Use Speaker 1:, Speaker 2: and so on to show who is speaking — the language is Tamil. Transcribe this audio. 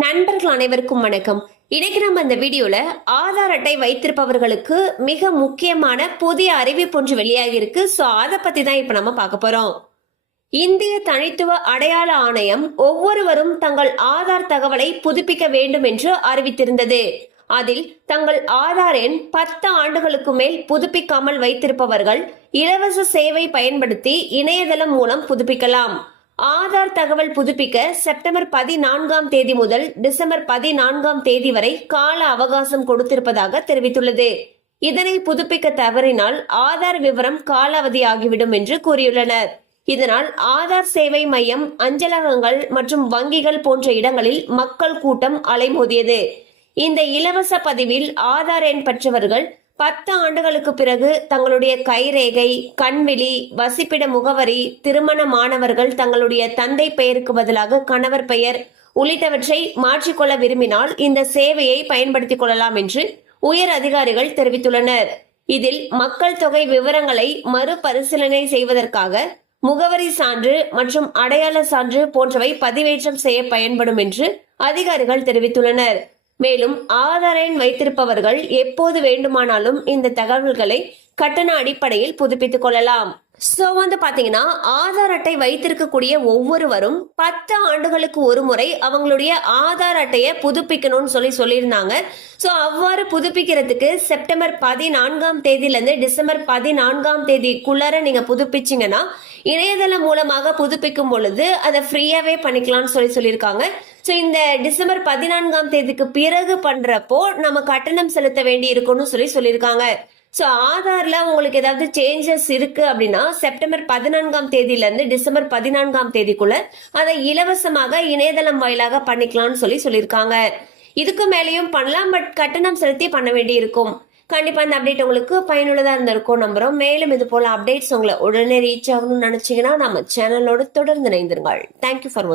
Speaker 1: நண்பர்கள் அனைவருக்கும் வணக்கம். இன்னைக்கு நம்ம இந்த வீடியோல ஆதார் அட்டை வைத்திருப்பவர்களுக்கு மிக முக்கியமான புதிய அறிவிப்பு ஒன்று வெளியாகி இருக்கு. ஸோ அதை பத்தி தான் இப்ப நம்ம பார்க்க போறோம். இந்திய தனித்துவ அடையாள ஆணையம் ஒவ்வொருவரும் தங்கள் ஆதார் தகவலை புதுப்பிக்க வேண்டும் என்று அறிவித்திருந்தது. அதில் தங்கள் ஆதார் எண் பத்து ஆண்டுகளுக்கு மேல் புதுப்பிக்காமல் வைத்திருப்பவர்கள் இலவச சேவை பயன்படுத்தி இணையதளம் மூலம் புதுப்பிக்கலாம். ஆதார் தகவல் புதுப்பிக்க செப்டம்பர் பதினான்காம் தேதி முதல் டிசம்பர் பதினான்காம் தேதி வரை கால அவகாசம் கொடுத்திருப்பதாக தெரிவித்துள்ளது. இதனை புதுப்பிக்க தவறினால் ஆதார் விவரம் காலாவதியாகிவிடும் என்று கூறியுள்ளனர். இதனால் ஆதார் சேவை மையம் அஞ்சலகங்கள் மற்றும் வங்கிகள் போன்ற இடங்களில் மக்கள் கூட்டம் அலைமோதியது. இந்த இலவச பதிவில் ஆதார் எண் பெற்றவர்கள் பத்து ஆண்டுகளுக்கு பிறகு தங்களுடைய கைரேகை கண்விழி வசிப்பிட முகவரி திருமணமானவர்கள் தங்களுடைய தந்தை பெயருக்கு பதிலாக கணவர் பெயர் உள்ளிட்டவற்றை மாற்றிக்கொள்ள விரும்பினால் இந்த சேவையை பயன்படுத்திக் கொள்ளலாம் என்று உயர் அதிகாரிகள் தெரிவித்துள்ளனர். இதில் மக்கள் தொகை விவரங்களை மறுபரிசீலனை செய்வதற்காக முகவரி சான்று மற்றும் அடையாள சான்று போன்றவை பதிவேற்றம் செய்ய பயன்படும் என்று அதிகாரிகள் தெரிவித்துள்ளனர். மேலும் ஆதார் எண் வைத்திருப்பவர்கள் எப்போது வேண்டுமானாலும் இந்த தகவல்களை கட்டண அடிப்படையில் புதுப்பித்துக் கொள்ளலாம். சோ வந்து பாத்தீங்கன்னா ஆதார் அட்டை வைத்திருக்கக்கூடிய ஒவ்வொருவரும் பத்து ஆண்டுகளுக்கு ஒரு முறை அவங்களுடைய ஆதார் அட்டையை புதுப்பிக்கணும்னு சொல்லி சொல்லியிருந்தாங்க. ஸோ அவ்வாறு புதுப்பிக்கிறதுக்கு செப்டம்பர் பதினான்காம் தேதியிலேருந்து டிசம்பர் பதினான்காம் தேதிக்குள்ளார நீங்க புதுப்பிச்சிங்கன்னா இணையதளம் மூலமாக புதுப்பிக்கும் பொழுது அதை ஃப்ரீயாவே பண்ணிக்கலாம்னு சொல்லி சொல்லியிருக்காங்க. ஸோ இந்த டிசம்பர் பதினான்காம் தேதிக்கு பிறகு பண்றப்போ நம்ம கட்டணம் செலுத்த வேண்டி இருக்கும்னு சொல்லி சொல்லியிருக்காங்க. ஸோ ஆதார்ல உங்களுக்கு ஏதாவது சேஞ்சஸ் இருக்கு அப்படின்னா செப்டம்பர் பதினான்காம் தேதியில இருந்து டிசம்பர் பதினான்காம் தேதிக்குள்ள அதை இலவசமாக இணையதளம் வாயிலாக பண்ணிக்கலாம்னு சொல்லி சொல்லியிருக்காங்க. இதுக்கு மேலேயும் பண்ணலாம் பட் கட்டணம் செலுத்தி பண்ண வேண்டி இருக்கும் கண்டிப்பா இந்த அப்டேட் உங்களுக்கு பயனுள்ளதா இருந்திருக்கும் நம்புறோம். மேலும் இது போல அப்டேட்ஸ் உங்களை உடனே ரீச் ஆகணும்னு நினைச்சீங்கன்னா நம்ம சேனலோடு தொடர்ந்து இணைந்திருங்கள். தேங்க்யூ ஃபார் வாட்சிங்